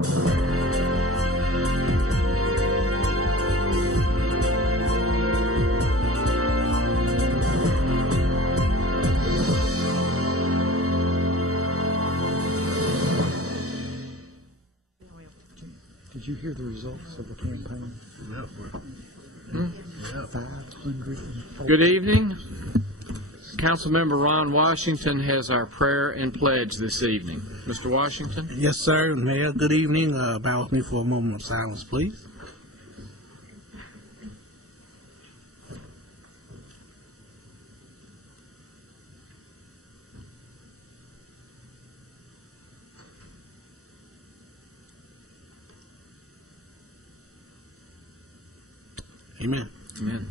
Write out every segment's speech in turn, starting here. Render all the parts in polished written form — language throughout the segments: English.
Did you hear the results of the campaign? 540. Good evening. Councilmember Ron Washington has our prayer and pledge this evening. Mr. Washington? Yes, sir. Mayor, good evening. Bow with me for a moment of silence, please. Amen. Amen.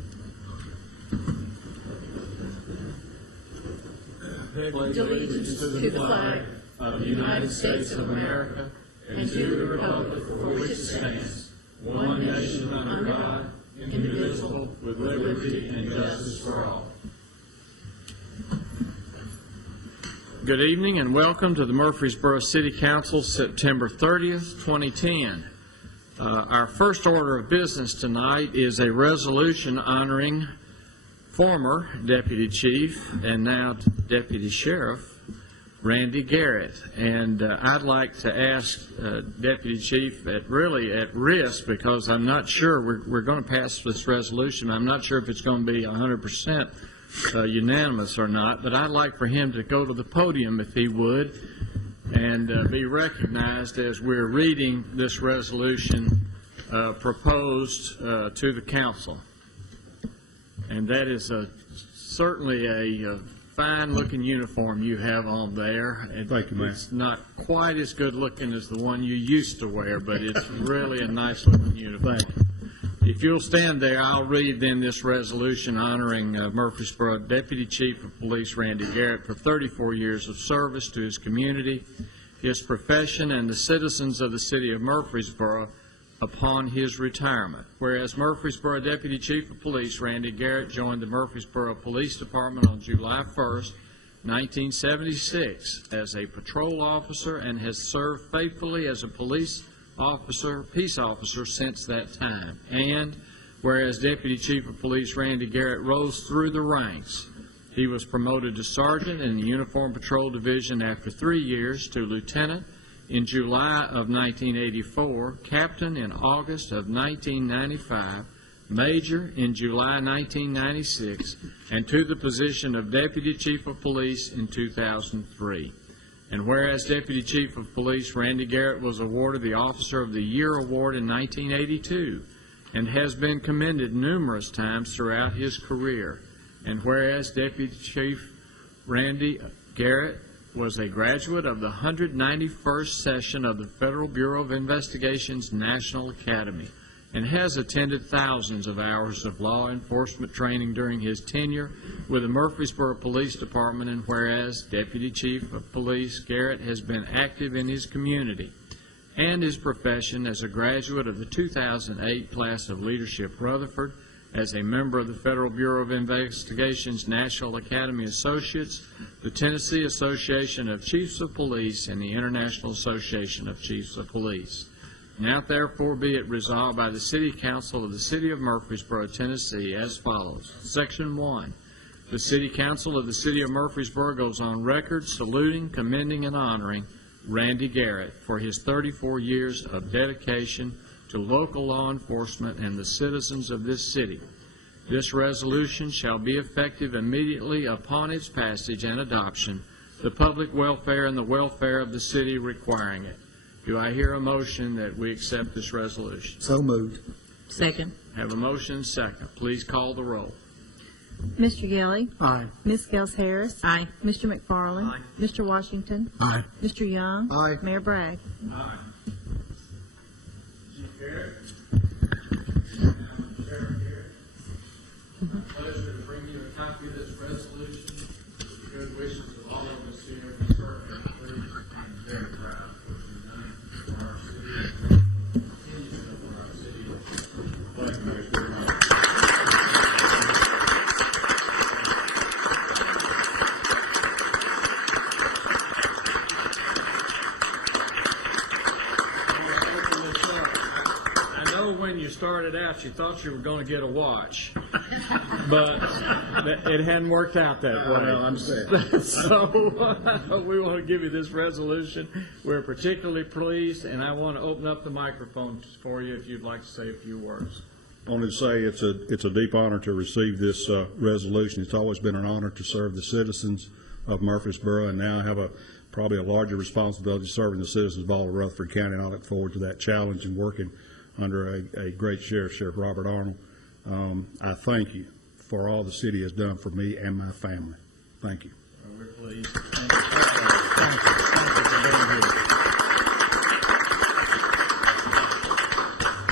Pledge allegiance to the flag of the United States of America and to the republic for which it stands, one nation under God, indivisible, with liberty and justice for all. Good evening and welcome to the Murfreesboro City Council, September 30th, 2010. Our first order of business tonight is a resolution honoring former Deputy Chief and now Deputy Sheriff Randy Garrett. And I'd like to ask Deputy Chief, at risk, because I'm not sure we're going to pass this resolution. I'm not sure if it's going to be 100% unanimous or not, but I'd like for him to go to the podium if he would and be recognized as we're reading this resolution proposed to the council. And that is certainly a fine-looking uniform you have on there. Thank you, Mayor. It's not quite as good-looking as the one you used to wear, but it's really a nice-looking uniform. If you'll stand there, I'll read then this resolution honoring Murfreesboro Deputy Chief of Police Randy Garrett for 34 years of service to his community, his profession, and the citizens of the city of Murfreesboro upon his retirement. Whereas Murfreesboro Deputy Chief of Police Randy Garrett joined the Murfreesboro Police Department on July 1st, 1976 as a patrol officer and has served faithfully as a peace officer since that time. And whereas Deputy Chief of Police Randy Garrett rose through the ranks, he was promoted to sergeant in the Uniform Patrol Division after 3 years to lieutenant in July of 1984, captain in August of 1995, major in July 1996, and to the position of Deputy Chief of Police in 2003. And whereas Deputy Chief of Police Randy Garrett was awarded the Officer of the Year Award in 1982 and has been commended numerous times throughout his career. And whereas Deputy Chief Randy Garrett was a graduate of the 191st session of the Federal Bureau of Investigation's National Academy and has attended thousands of hours of law enforcement training during his tenure with the Murfreesboro Police Department, and whereas Deputy Chief of Police Garrett has been active in his community and his profession as a graduate of the 2008 class of Leadership Rutherford, as a member of the Federal Bureau of Investigation's National Academy Associates, the Tennessee Association of Chiefs of Police, and the International Association of Chiefs of Police. Now therefore be it resolved by the City Council of the City of Murfreesboro, Tennessee, as follows. Section 1. The City Council of the City of Murfreesboro goes on record saluting, commending, and honoring Randy Garrett for his 34 years of dedication to local law enforcement and the citizens of this city. This resolution shall be effective immediately upon its passage and adoption, the public welfare and the welfare of the city requiring it. Do I hear a motion that we accept this resolution? So moved. Second. Have a motion second. Please call the roll. Mr. Gelly. Aye. Ms. Gels Harris. Aye. Mr. McFarland. Aye. Mr. Washington. Aye. Mr. Young. Aye. Mayor Bragg. Aye. Pleasure to bring you a copy of this resolution. Good wishes of all of us here. I'm very proud of what you've done for our city. Continue to for our city. Thank you very much. you started out, you thought you were going to get a watch, but it hadn't worked out that way. No, I'm sad. So we want to give you this resolution. We're particularly pleased, and I want to open up the microphone for you if you'd like to say a few words. Only to say it's a deep honor to receive this resolution. It's always been an honor to serve the citizens of Murfreesboro, and now I have probably a larger responsibility serving the citizens of all of Rutherford County, and I look forward to that challenge and working under a great sheriff, Sheriff Robert Arnold. I thank you for all the city has done for me and my family. Thank you. We're pleased. Thank you. Thank you for being here.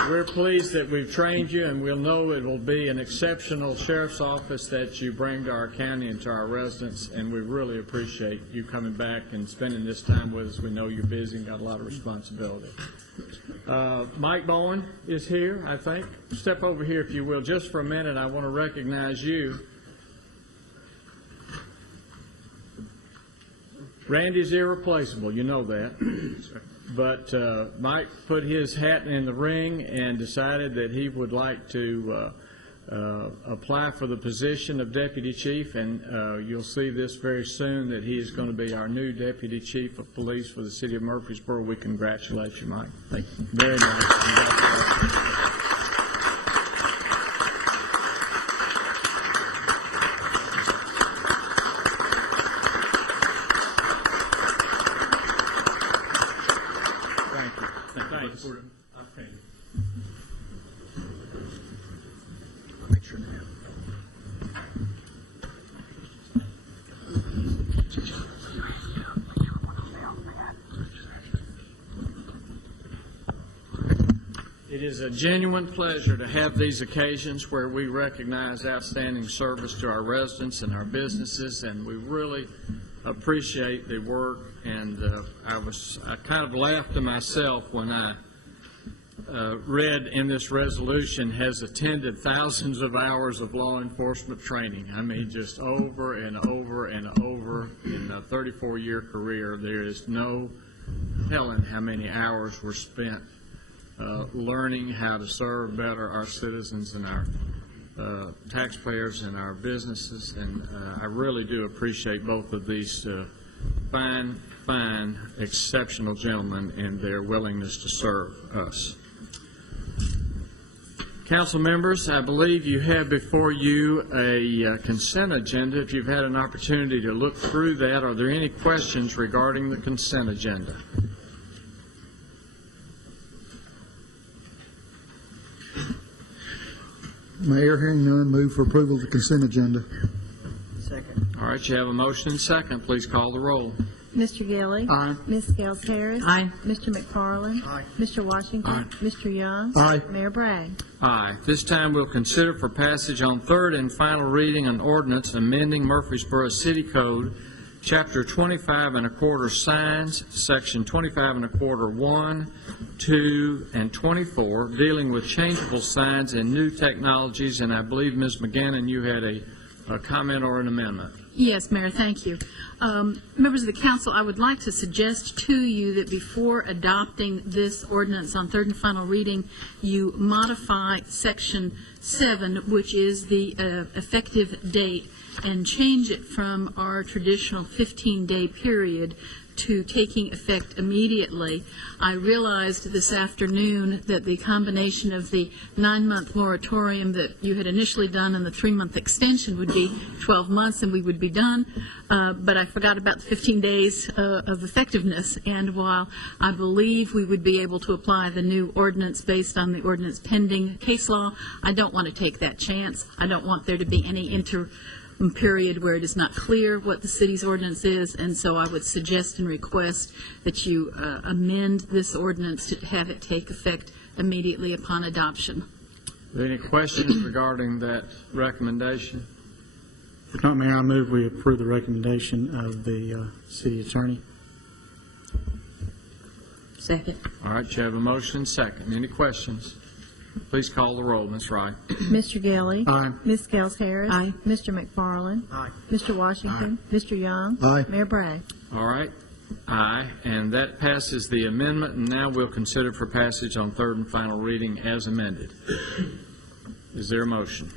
We're pleased that we've trained you, and we'll know it will be an exceptional sheriff's office that you bring to our county and to our residents, and we really appreciate you coming back and spending this time with us. We know you're busy and got a lot of responsibility. Mike Bowen is here, I think. Step over here, if you will, just for a minute. I want to recognize you. Randy's irreplaceable, you know that. But Mike put his hat in the ring and decided that he would like to apply for the position of Deputy Chief, and you'll see this very soon that he is going to be our new Deputy Chief of Police for the City of Murfreesboro. We congratulate you, Mike. Thank you. Very nice. Congratulations. It is a genuine pleasure to have these occasions where we recognize outstanding service to our residents and our businesses, and we really appreciate the work. And I kind of laughed to myself when I read in this resolution has attended thousands of hours of law enforcement training. I mean, just over and over and over in a 34-year career, there is no telling how many hours were spent learning how to serve better our citizens and our taxpayers and our businesses. And I really do appreciate both of these fine, exceptional gentlemen and their willingness to serve us. Council members, I believe you have before you a consent agenda. If you've had an opportunity to look through that, are there any questions regarding the consent agenda? Mayor, hearing none, move for approval of the consent agenda. Second. All right, you have a motion and second. Please call the roll. Mr. Gilly. Aye. Ms. Scales Harris. Aye. Mr. McFarland. Aye. Mr. Washington. Aye. Mr. Young. Aye. Mayor Bragg. Aye. This time we'll consider for passage on third and final reading an ordinance amending Murfreesboro City Code, Chapter 25 1/4 signs, Section 25 1/4 1, 2, and 24, dealing with changeable signs and new technologies. And I believe, Ms. McGannon, you had a comment or an amendment. Yes, Mayor, thank you. Members of the council, I would like to suggest to you that before adopting this ordinance on third and final reading, you modify Section 7, which is the effective date, and change it from our traditional 15-day period to taking effect immediately. I realized this afternoon that the combination of the 9-month moratorium that you had initially done and the 3-month extension would be 12 months and we would be done, but I forgot about the 15 days of effectiveness. And while I believe we would be able to apply the new ordinance based on the ordinance pending case law, I don't want to take that chance. I don't want there to be any period where it is not clear what the city's ordinance is, and so I would suggest and request that you amend this ordinance to have it take effect immediately upon adoption. Are there any questions regarding that recommendation? If not, Mayor, I move we approve the recommendation of the city attorney. Second. All right, you have a motion and second. Any questions? Please call the roll, Ms. Wright. Mr. Gilly. Aye. Ms. Scales Harris. Aye. Mr. McFarland. Aye. Mr. Washington. Mr. Young. Aye. Mayor Bragg. All right, Aye, and that passes the amendment, and now we'll consider for passage on third and final reading as amended. Is there a motion?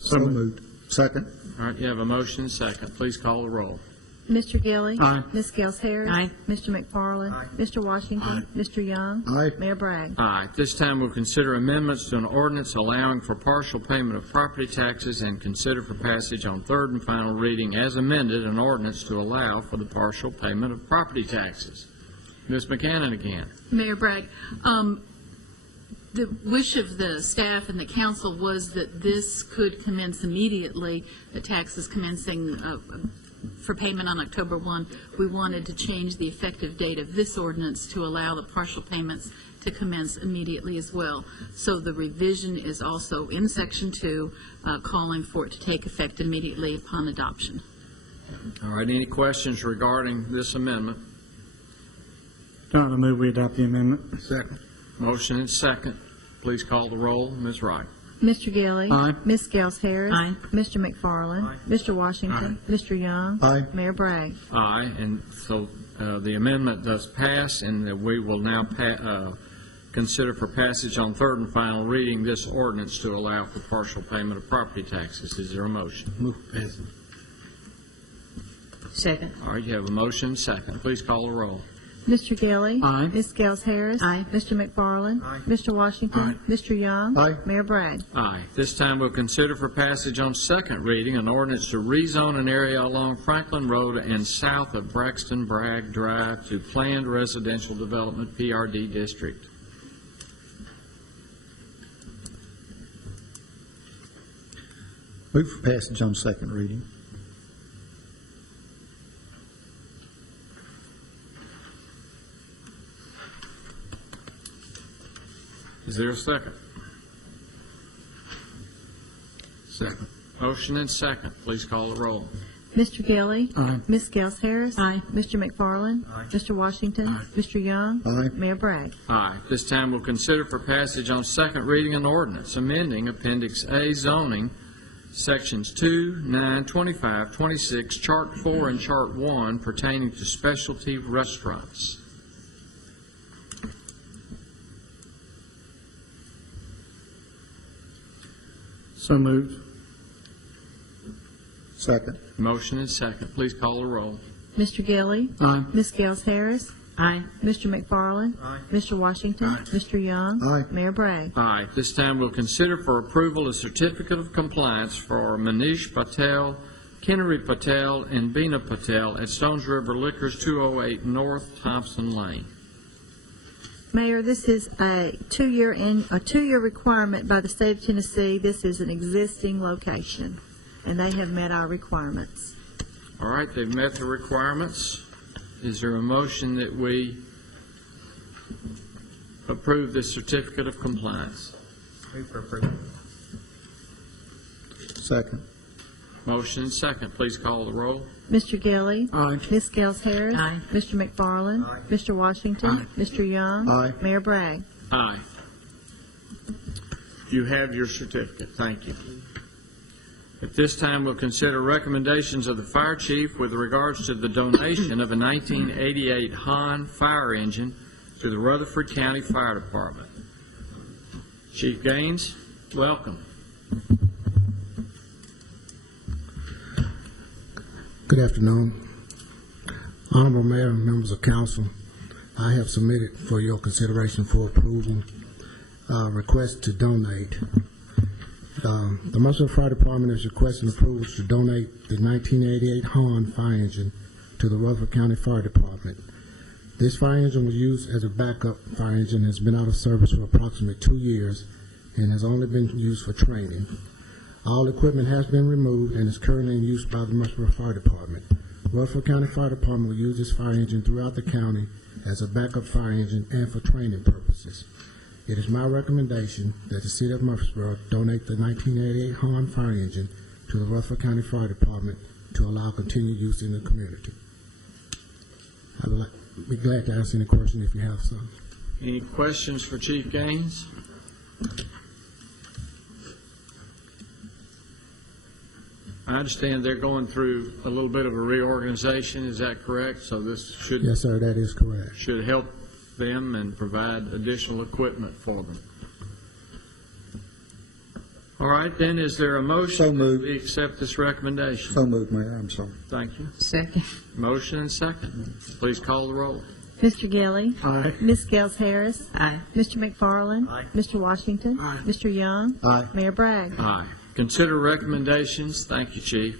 So moved. Second. All right, you have a motion and second. Please call the roll. Mr. Gilly. Aye. Ms. Gels Harris. Aye. Mr. McFarland. Mr. Washington. Mr. Young. Aye. Mayor Bragg. Aye. At this time, we'll consider amendments to an ordinance allowing for partial payment of property taxes and consider for passage on third and final reading as amended an ordinance to allow for the partial payment of property taxes. Ms. McCannon again. Mayor Bragg, the wish of the staff and the council was that this could commence immediately, the taxes commencing for payment on October 1. We wanted to change the effective date of this ordinance to allow the partial payments to commence immediately as well. So the revision is also in Section 2, calling for it to take effect immediately upon adoption. All right, any questions regarding this amendment? John, I move we adopt the amendment. Second. Motion and second. Please call the roll. Ms. Wright. Mr. Gilly. Aye. Ms. Gels Harris. Aye. Mr. McFarland. Mr. Washington. Mr. Young. Aye. Mayor Bragg. Aye, and so the amendment does pass, and we will now consider for passage on third and final reading this ordinance to allow for partial payment of property taxes. Is there a motion? Move passage. Second. All right, you have a motion and second. Please call the roll. Mr. Gilly. Aye. Ms. Gels Harris. Aye. Mr. McFarland. Mr. Washington. Mr. Young. Aye. Mayor Bragg. Aye. This time we'll consider for passage on second reading an ordinance to rezone an area along Franklin Road and south of Braxton Bragg Drive to planned residential development PRD district. Move for passage on second reading. Is there a second? Second. Motion and second. Please call the roll. Mr. Gilly. Aye. Ms. Gels Harris. Aye. Mr. McFarland. Mr. Washington. Mr. Young. Aye. Mayor Bragg. Aye. This time we'll consider for passage on second reading an ordinance amending Appendix A zoning, Sections 2, 9, 25, 26, Chart 4, and Chart 1 pertaining to specialty restaurants. So moved. Second. Motion and second. Please call the roll. Mr. Gilly. Aye. Ms. Gels Harris. Aye. Mr. McFarland. Mr. Washington. Mr. Young. Aye. Mayor Bragg. Aye. This time we'll consider for approval a certificate of compliance for Manish Patel, Kinnery Patel, and Beena Patel at Stones River Liquors, 208 North Thompson Lane. Mayor, this is a two-year requirement by the state of Tennessee. This is an existing location, and they have met our requirements. All right, they've met the requirements. Is there a motion that we approve this certificate of compliance? Move for approval. Second. Motion and second. Please call the roll. Mr. Gilly. Aye. Ms. Gels Harris. Aye. Mr. McFarland. Mr. Washington. Mr. Young. Aye. Mayor Bragg. Aye. You have your certificate. Thank you. At this time, we'll consider recommendations of the fire chief with regards to the donation of a 1988 Hahn fire engine to the Rutherford County Fire Department. Chief Gaines, welcome. Good afternoon. Honorable Mayor and members of council, I have submitted for your consideration for approval a request to donate. The Murfreesboro Fire Department is requesting approval to donate the 1988 Hahn fire engine to the Rutherford County Fire Department. This fire engine was used as a backup fire engine and has been out of service for approximately 2 years and has only been used for training. All equipment has been removed and is currently in use by the Murfreesboro Fire Department. Rutherford County Fire Department will use this fire engine throughout the county as a backup fire engine and for training purposes. It is my recommendation that the City of Murfreesboro donate the 1988 Hahn fire engine to the Rutherford County Fire Department to allow continued use in the community. I would be glad to answer any questions if you have some. Any questions for Chief Gaines? I understand they're going through a little bit of a reorganization, is that correct? So this Yes, sir, that is correct. should help them and provide additional equipment for them. All right, then, is there a motion? So moved. that we accept this recommendation? So moved, Mayor, I'm sorry. Thank you. Second. Motion and second. Please call the roll. Mr. Gilly. Aye. Ms. Gels Harris. Aye. Mr. McFarland. Aye. Mr. Washington. Aye. Mr. Young. Aye. Mayor Bragg. Aye. Consider recommendations, thank you, Chief,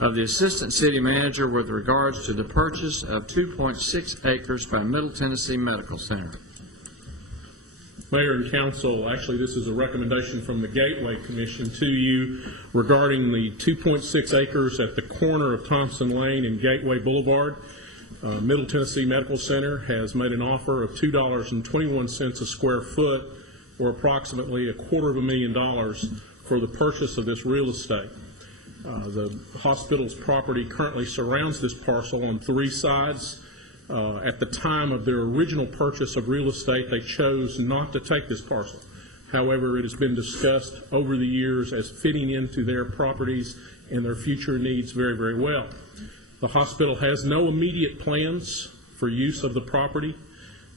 of the Assistant City Manager with regards to the purchase of 2.6 acres by Middle Tennessee Medical Center. Mayor and Council, actually, this is a recommendation from the Gateway Commission to you regarding the 2.6 acres at the corner of Thompson Lane and Gateway Boulevard. Middle Tennessee Medical Center has made an offer of $2.21 a square foot, or approximately $250,000 for the purchase of this real estate. The hospital's property currently surrounds this parcel on 3 sides. At the time of their original purchase of real estate, they chose not to take this parcel. However, it has been discussed over the years as fitting into their properties and their future needs very, very well. The hospital has no immediate plans for use of the property.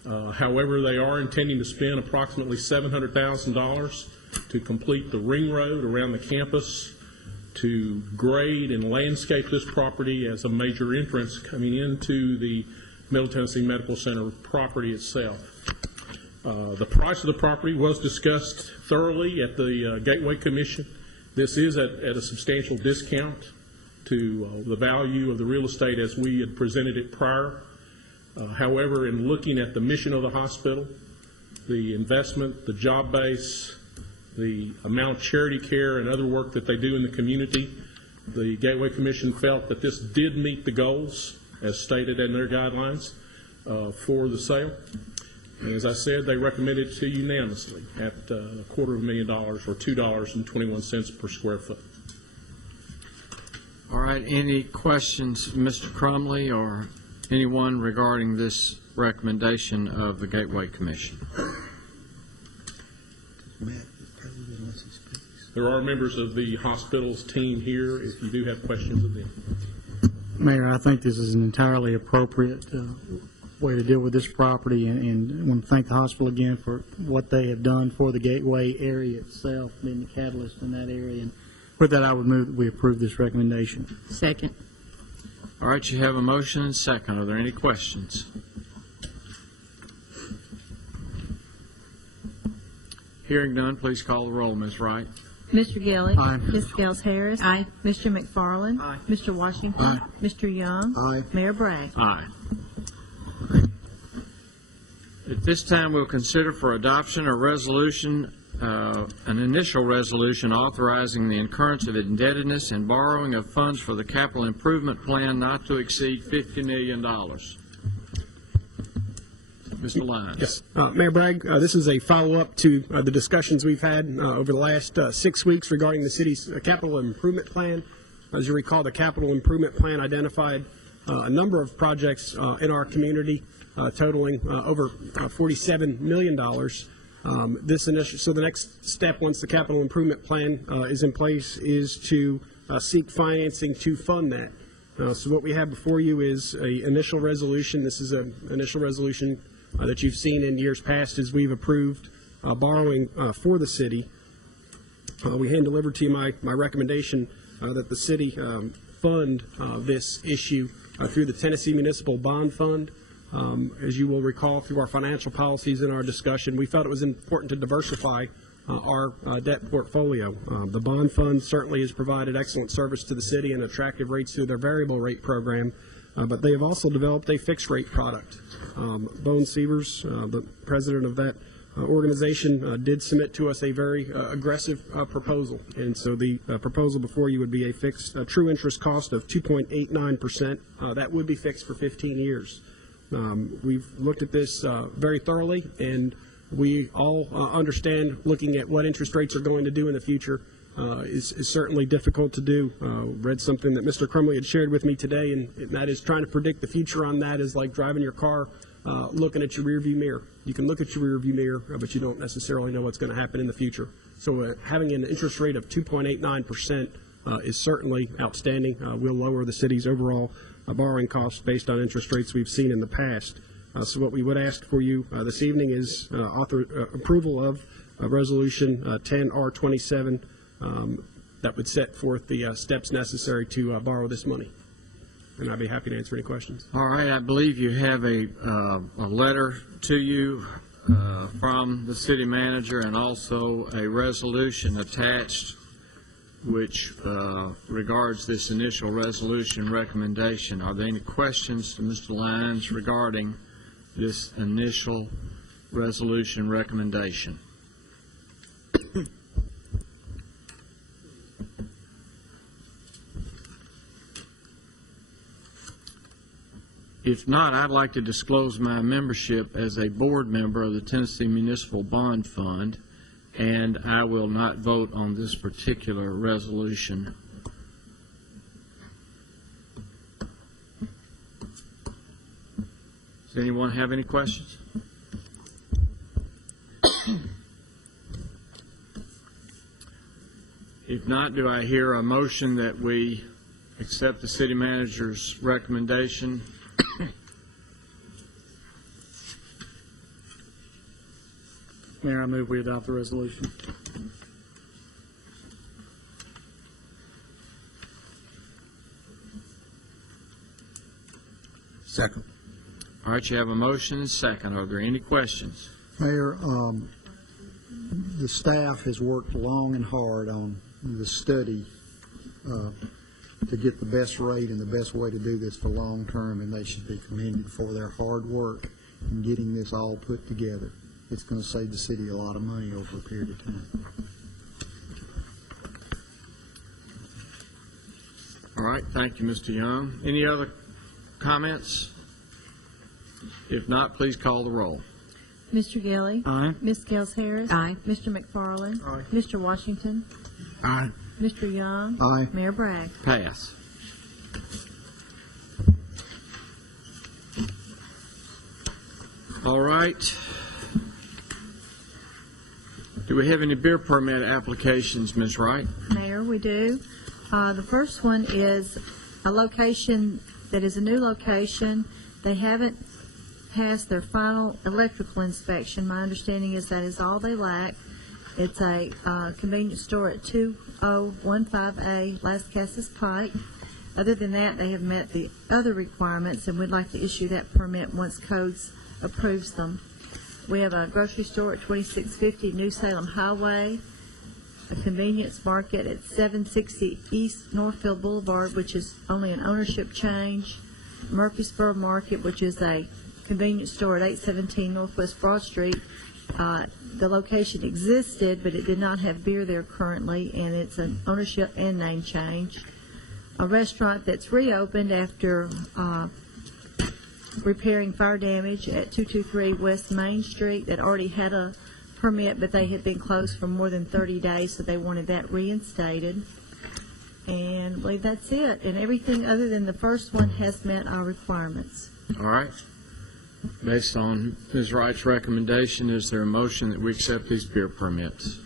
However, they are intending to spend approximately $700,000 to complete the ring road around the campus, to grade and landscape this property as a major entrance coming into the Middle Tennessee Medical Center property itself. The price of the property was discussed thoroughly at the Gateway Commission. This is at a substantial discount to the value of the real estate as we had presented it prior. However, in looking at the mission of the hospital, the investment, the job base, the amount of charity care and other work that they do in the community, the Gateway Commission felt that this did meet the goals as stated in their guidelines for the sale. And as I said, they recommended it to you unanimously at $250,000 or $2.21 per square foot. All right, any questions, Mr. Crumley, or anyone regarding this recommendation of the Gateway Commission? There are members of the hospital's team here if you do have questions of them. Mayor, I think this is an entirely appropriate way to deal with this property, and I want to thank the hospital again for what they have done for the Gateway area itself, being the catalyst in that area. And with that, I would move that we approve this recommendation. Second. All right, you have a motion and second. Are there any questions? Hearing none, please call the roll, Ms. Wright. Mr. Gilly. Aye. Ms. Gels Harris. Aye. Mr. McFarland. Aye. Mr. Washington. Aye. Mr. Young. Aye. Mayor Bragg. Aye. At this time, we'll consider for adoption a resolution, an initial resolution authorizing the incurrence of indebtedness and borrowing of funds for the capital improvement plan not to exceed $50 million. Mr. Lyons. Yes. Mayor Bragg, this is a follow-up to the discussions we've had over the last 6 weeks regarding the city's capital improvement plan. As you recall, the capital improvement plan identified a number of projects in our community totaling over $47 million. So the next step, once the capital improvement plan is in place, is to seek financing to fund that. So what we have before you is an initial resolution. This is an initial resolution that you've seen in years past as we've approved borrowing for the city. We hand-delivered to you my recommendation that the city fund this issue through the Tennessee Municipal Bond Fund. As you will recall through our financial policies in our discussion, we felt it was important to diversify our debt portfolio. The bond fund certainly has provided excellent service to the city and attractive rates through their variable rate program, but they have also developed a fixed rate product. Bone Sievers, the president of that organization, did submit to us a very aggressive proposal, and so the proposal before you would be a true interest cost of 2.89%. That would be fixed for 15 years. We've looked at this very thoroughly, and we all understand looking at what interest rates are going to do in the future is certainly difficult to do. Read something that Mr. Crumley had shared with me today, and that is trying to predict the future on that is like driving your car looking at your rearview mirror. You can look at your rearview mirror, but you don't necessarily know what's going to happen in the future. So having an interest rate of 2.89% is certainly outstanding. Will lower the city's overall borrowing costs based on interest rates we've seen in the past. So what we would ask for you this evening is approval of Resolution 10R27 that would set forth the steps necessary to borrow this money. And I'd be happy to answer any questions. All right, I believe you have a letter to you from the city manager and also a resolution attached which regards this initial resolution recommendation. Are there any questions to Mr. Lyons regarding this initial resolution recommendation? If not, I'd like to disclose my membership as a board member of the Tennessee Municipal Bond Fund, and I will not vote on this particular resolution. Does anyone have any questions? If not, do I hear a motion that we accept the city manager's recommendation? Mayor, I move we adopt the resolution. Second. All right, you have a motion and a second. Are there any questions? Mayor, the staff has worked long and hard on the study to get the best rate and the best way to do this for long term, and they should be commended for their hard work in getting this all put together. It's going to save the city a lot of money over a period of time. All right, thank you, Mr. Young. Any other comments? If not, please call the roll. Mr. Gilly. Aye. Ms. Gels Harris. Aye. Mr. McFarland. Aye. Mr. Washington. Aye. Mr. Young. Aye. Mayor Bragg. Pass. All right. Do we have any beer permit applications, Ms. Wright? Mayor, we do. The first one is a location that is a new location. They haven't passed their final electrical inspection. My understanding is that is all they lack. It's a convenience store at 2015A Las Casas Pike. Other than that, they have met the other requirements, and we'd like to issue that permit once Codes approves them. We have a grocery store at 2650 New Salem Highway, a convenience market at 760 East Northfield Boulevard, which is only an ownership change, Murfreesboro Market, which is a convenience store at 817 Northwest Broad Street. The location existed, but it did not have beer there currently, and it's an ownership and name change. A restaurant that's reopened after repairing fire damage at 223 West Main Street that already had a permit, but they had been closed for more than 30 days, so they wanted that reinstated. And I believe that's it. And everything other than the first one has met our requirements. All right. Based on Ms. Wright's recommendation, is there a motion that we accept these beer permits?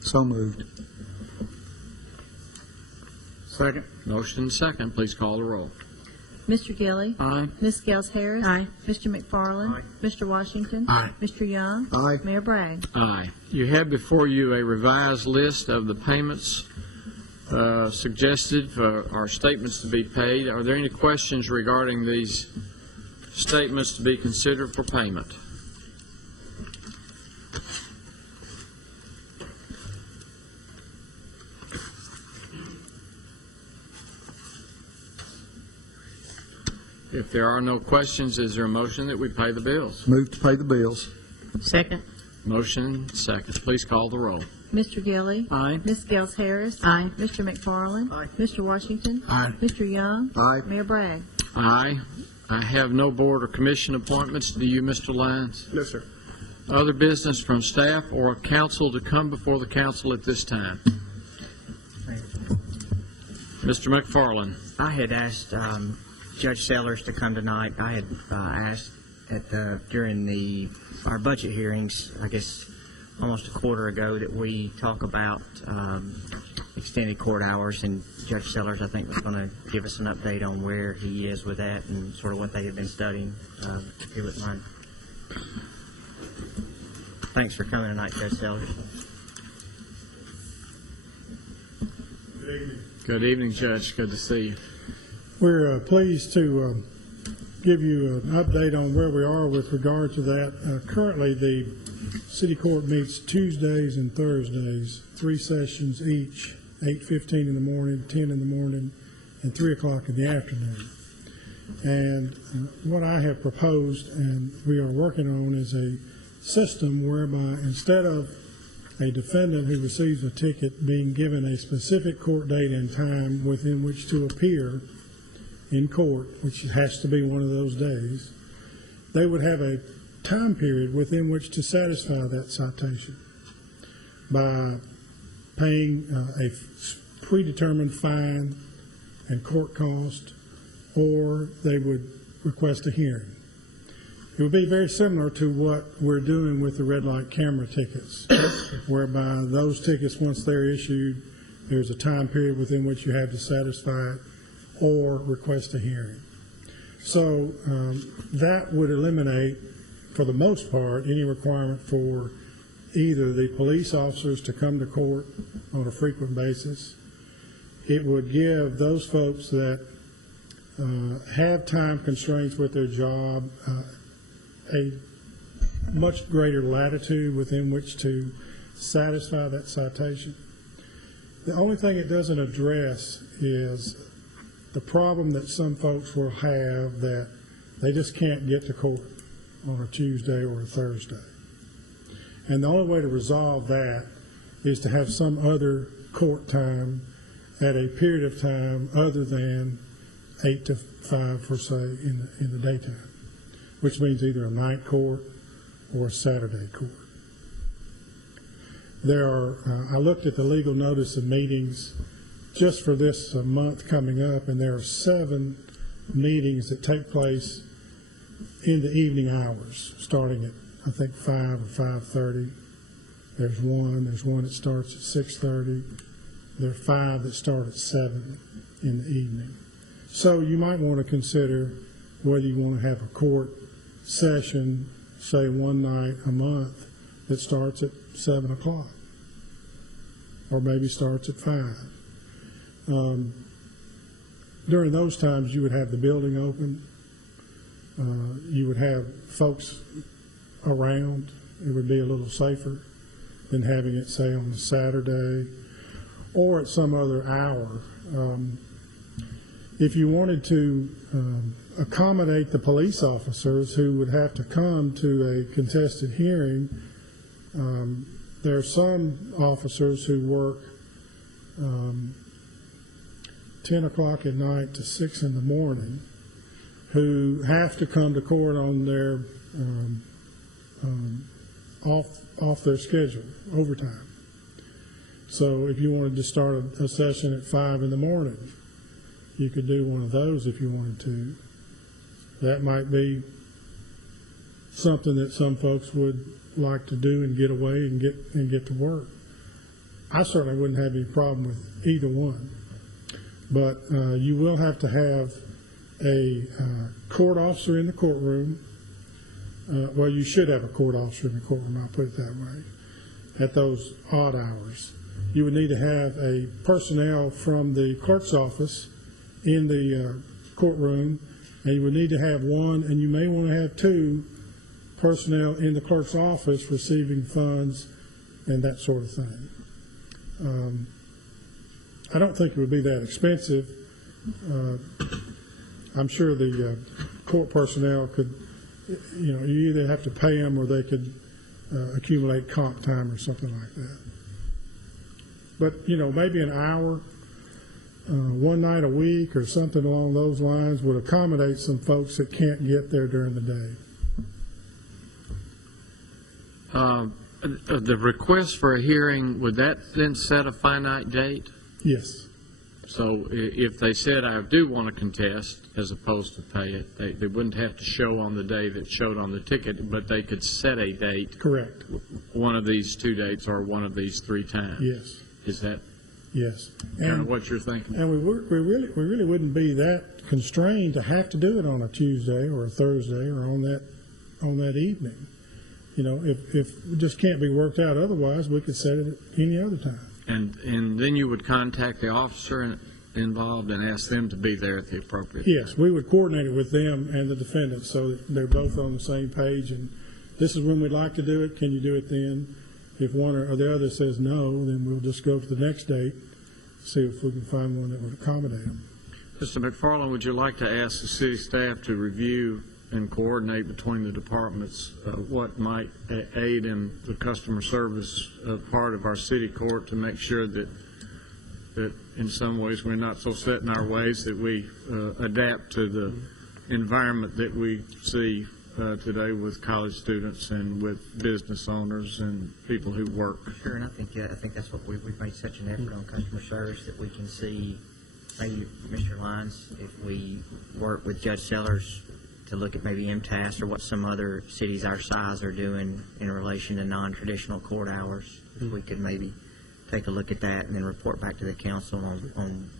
So moved. Second. Motion and second. Please call the roll. Mr. Gilly. Aye. Ms. Gels Harris. Aye. Mr. McFarland. Aye. Mr. Washington. Aye. Mr. Young. Aye. Mayor Bragg. Aye. You have before you a revised list of the payments suggested for our statements to be paid. Are there any questions regarding these statements to be considered for payment? If there are no questions, is there a motion that we pay the bills? Move to pay the bills. Second. Motion second. Please call the roll. Mr. Gilly. Aye. Ms. Gels Harris. Aye. Mr. McFarland. Aye. Mr. Washington. Aye. Mr. Young. Aye. Mayor Bragg. Aye. I have no board or commission appointments. Do you, Mr. Lyons? No, sir. Other business from staff or council to come before the council at this time? Mr. McFarland. I had asked Judge Sellers to come tonight. I had asked during our budget hearings, I guess almost a quarter ago that we talk about extended court hours, and Judge Sellers, I think, was going to give us an update on where he is with that and sort of what they have been studying. If you wouldn't mind. Thanks for coming tonight, Judge Sellers. Good evening, Judge. Good to see you. We're pleased to give you an update on where we are with regard to that. Currently, the City Court meets Tuesdays and Thursdays, 3 sessions each, 8:15 in the morning, 10 in the morning, and 3 o'clock in the afternoon. And what I have proposed and we are working on is a system whereby instead of a defendant who receives a ticket being given a specific court date and time within which to appear in court, which has to be one of those days, they would have a time period within which to satisfy that citation by paying a predetermined fine and court cost, or they would request a hearing. It would be very similar to what we're doing with the red light camera tickets, whereby those tickets, once they're issued, there's a time period within which you have to satisfy it or request a hearing. So that would eliminate, for the most part, any requirement for either the police officers to come to court on a frequent basis. It would give those folks that have time constraints with their job a much greater latitude within which to satisfy that citation. The only thing it doesn't address is the problem that some folks will have that they just can't get to court on a Tuesday or a Thursday. And the only way to resolve that is to have some other court time at a period of time other than 8 to 5, for say, in the daytime, which means either a night court or a Saturday court. There are, I looked at the legal notice of meetings just for this month coming up, and there are 7 meetings that take place in the evening hours, starting at, I think, 5 or 5:30. There's one that starts at 6:30. There are 5 that start at 7 in the evening. So you might want to consider whether you want to have a court session, say one night a month, that starts at 7 o'clock, or maybe starts at 5. During those times, you would have the building open. You would have folks around. It would be a little safer than having it, say, on a Saturday or at some other hour. If you wanted to accommodate the police officers who would have to come to a contested hearing, there are some officers who work 10 o'clock at night to 6 in the morning who have to come to court on their off their schedule, overtime. So if you wanted to start a session at 5 in the morning, you could do one of those if you wanted to. That might be something that some folks would like to do and get away and get to work. I certainly wouldn't have any problem with either one. But you will have to have a court officer in the courtroom. Well, you should have a court officer in the courtroom, I'll put it that way, at those odd hours. You would need to have a personnel from the clerk's office in the courtroom, and you would need to have one, and you may want to have 2 personnel in the clerk's office receiving funds and that sort of thing. I don't think it would be that expensive. I'm sure the court personnel could, you either have to pay them or they could accumulate comp time or something like that. But, maybe an hour, one night a week or something along those lines would accommodate some folks that can't get there during the day. The request for a hearing, would that then set a finite date? Yes. So if they said, I do want to contest, as opposed to pay it, they wouldn't have to show on the day that showed on the ticket, but they could set a date, Correct. one of these 2 dates or one of these 3 times. Yes, Is that yes. kind of what you're thinking? And we really wouldn't be that constrained to have to do it on a Tuesday or a Thursday or on that evening. You know, if it just can't be worked out otherwise, we could set it at any other time. And then you would contact the officer involved and ask them to be there at the appropriate Yes, time. we would coordinate it with them and the defendant so that they're both on the same page, and this is when we'd like to do it, can you do it then? If one or the other says no, then we'll just go to the next date, see if we can find one that would accommodate them. Mr. McFarland, would you like to ask the city staff to review and coordinate between the departments what might aid in the customer service part of our city court to make sure that in some ways we're not so set in our ways that we adapt to the environment that we see today with college students and with business owners and people who work. Sure, and I think that's what we've made such an effort on customer service that we can see, maybe Mr. Lyons, if we work with Judge Sellers to look at maybe MTAS or what some other cities our size are doing in relation to non-traditional court hours. If we could maybe take a look at that and then report back to the council on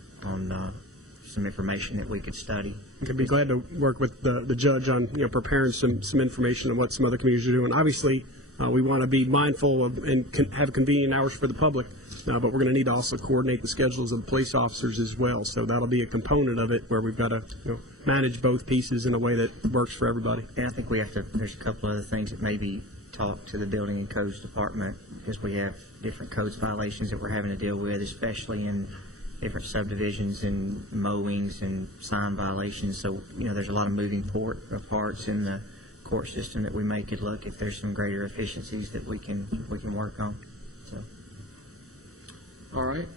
some information that we could study. I'd be glad to work with the judge on preparing some information on what some other communities are doing. Obviously, we want to be mindful of and have convenient hours for the public, but we're going to need to also coordinate the schedules of the police officers as well. So that'll be a component of it where we've got to manage both pieces in a way that works for everybody. And I think we have to. There's a couple other things that maybe talk to the building and codes department, because we have different codes violations that we're having to deal with, especially in different subdivisions and mowings and sign violations. So there's a lot of moving parts in the court system that we may could look if there's some greater efficiencies that we can work on. So. All right.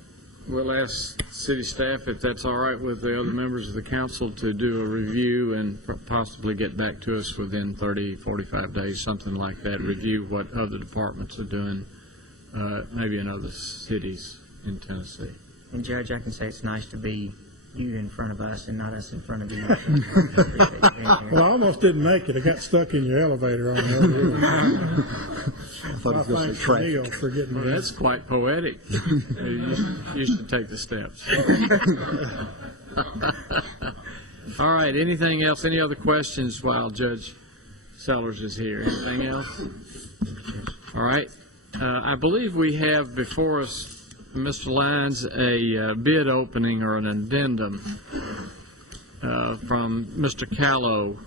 We'll ask city staff if that's all right with the other members of the council to do a review and possibly get back to us within 30, 45 days, something like that, review what other departments are doing, maybe in other cities in Tennessee. And Judge, I can say it's nice to be you in front of us and not us in front of you. Well, I almost didn't make it. I got stuck in your elevator on the other I thought it was going to say traffic. Neil for getting Well, that's quite poetic. You should take the steps. All right. Anything else? Any other questions while Judge Sellers is here? Anything else? All right. I believe we have before us, Mr. Lyons, a bid opening or an addendum from Mr. Callow.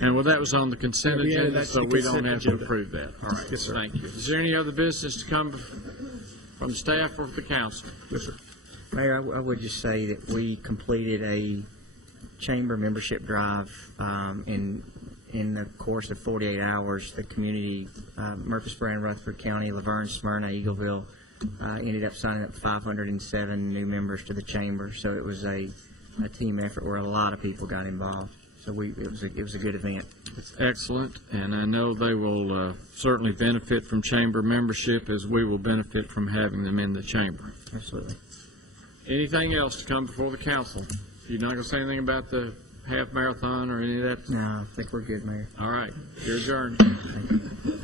And that was on the consent agenda, so we don't have to approve that. All right. Yes, sir. Thank you. Is there any other business to come from staff or the council? Yes, sir. Mayor, I would just say that we completed a chamber membership drive in the course of 48 hours. The community, Murfreesboro and Rutherford County, Laverne, Smyrna, Eagleville, ended up signing up 507 new members to the chamber. So it was a team effort where a lot of people got involved. So it was a good event. It's excellent, and I know they will certainly benefit from chamber membership as we will benefit from having them in the chamber. Absolutely. Anything else to come before the council? You're not going to say anything about the half marathon or any of that? No, I think we're good, Mayor. All right. You're adjourned. Thank you.